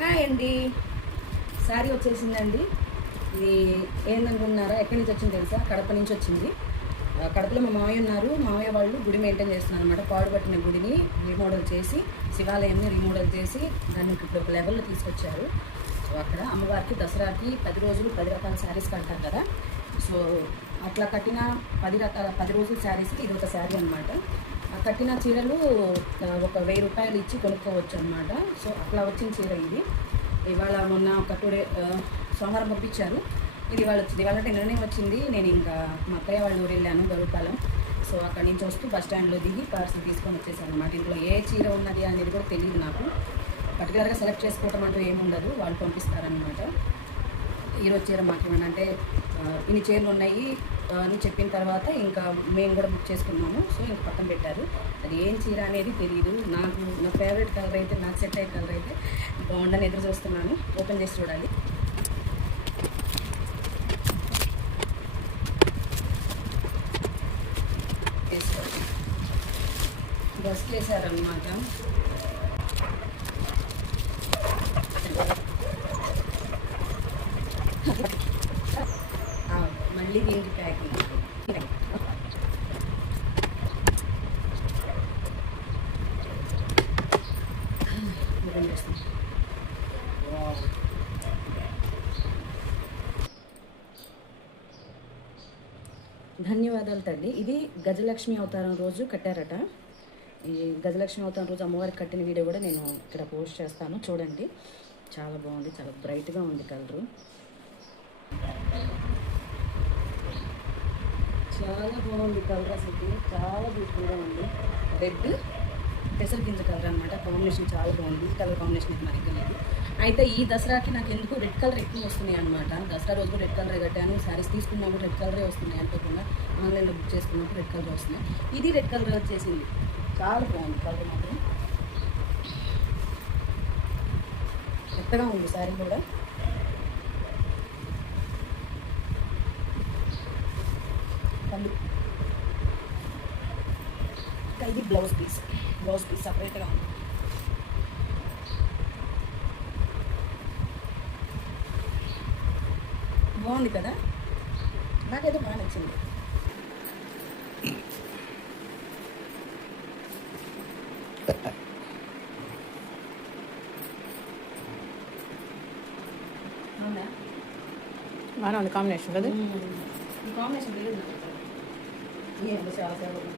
Hi అండి. శారీ వచ్చేసిందండి. ఇది ఏందనుకున్నారా? ఎక్కడి నుంచి వచ్చింది తెలుసా? కడప నుంచి వచ్చింది. కడపలో మా మావయ్య ఉన్నారు. మావయ్య వాళ్ళు గుడి మెయింటైన్ చేస్తున్నారు అనమాట పాడుపట్టిన గుడిని రీమోడల్ చేసి శివాలయాన్ని రీమోడల్ చేసి దాన్ని ఇప్పుడు ఒక లెవెల్లో తీసుకొచ్చారు. సో అక్కడ అమ్మవారికి దసరాకి పది రోజులు పది రకాల శారీస్ కడతారు కదా. సో అట్లా కట్టిన పది రకాల పది రోజుల శారీస్కి ఇది ఒక శారీ అనమాట కట్టిన చీరలు ఒక వెయ్యి రూపాయలు ఇచ్చి కొనుక్కోవచ్చు అనమాట సో అట్లా వచ్చిన చీర ఇది. ఇవాళ మొన్న ఒక టూ డే సోమవారం పంపించారు. ఇది ఇవాళ వచ్చింది ఇవాళ అంటే నిన్ననే వచ్చింది. నేను ఇంకా మా అక్కయ్య వాళ్ళ ఊరు వెళ్ళాను గరుపాలెం సో అక్కడి నుంచి వస్తూ బస్ స్టాండ్లో దిగి పార్సల్ తీసుకొని వచ్చేసాను అనమాట ఇంట్లో ఏ చీర ఉన్నది అనేది కూడా తెలియదు నాకు. పర్టికులర్గా సెలెక్ట్ చేసుకోవటం అంటూ ఏముండదు. వాళ్ళు పంపిస్తారనమాట ఈరోజు చీర మాకేమన్నా అంటే ఇన్ని చీరలు ఉన్నాయి అని చెప్పిన తర్వాత ఇంకా మేము కూడా బుక్ చేసుకున్నాము. సో ఇంకా పక్కన పెట్టారు. అది ఏం చీర అనేది తెలియదు నాకు నా ఫేవరెట్ కలర్ అయితే నాకు సెట్ అయ్యే కలర్ అయితే బాగుండని ఎదురు చూస్తున్నాను. ఓపెన్ చేసి చూడాలి. వేసుకోవాలి. బస్ వేసారనమాట మళ్ళీ దీనికి ప్యాకింగ్. ధన్యవాదాలు తల్లి. ఇది గజలక్ష్మి అవతారం రోజు కట్టారట. ఈ గజలక్ష్మి అవతారం రోజు అమ్మవారికి కట్టిన వీడియో కూడా నేను ఇక్కడ పోస్ట్ చేస్తాను. చూడండి. చాలా బాగుంది. చాలా బ్రైట్గా ఉంది కలరు. చాలా బాగుంది కలర్ అసలు చాలా బ్యూటిఫుల్గా ఉంది. రెడ్ పెసర గింజ కలర్ అనమాట కాంబినేషన్ చాలా బాగుంది. ఈ కలర్ కాంబినేషన్ అయితే మనకి లేదు అయితే ఈ దసరాకి నాకు ఎందుకు రెడ్ కలర్ ఎక్కువ వస్తున్నాయి అనమాట దసరా రోజు కూడా రెడ్ కలర్ కట్టాను. శారీస్ తీసుకున్నప్పుడు రెడ్ కలరే వస్తున్నాయి అనుకోకుండా ఆన్లైన్లో బుక్ చేసుకున్నప్పుడు రెడ్ కలర్ వస్తున్నాయి. ఇది రెడ్ కలర్ వచ్చేసింది. చాలా బాగుంది కలర్ మాత్రం. కొత్తగా ఉంది శారీ కూడా. పళ్ళు ఇంకా ఇది బ్లౌజ్ పీస్. బ్లౌజ్ పీస్ సపరేట్గా ఉంది. బాగుంది కదా? నాకైతే బాగా నచ్చింది. అవునా? బాగానే ఉంది కాంబినేషన్ కదా? కాంబినేషన్ తెలియదు నాకు అసలు. ఏం చాలా సేపు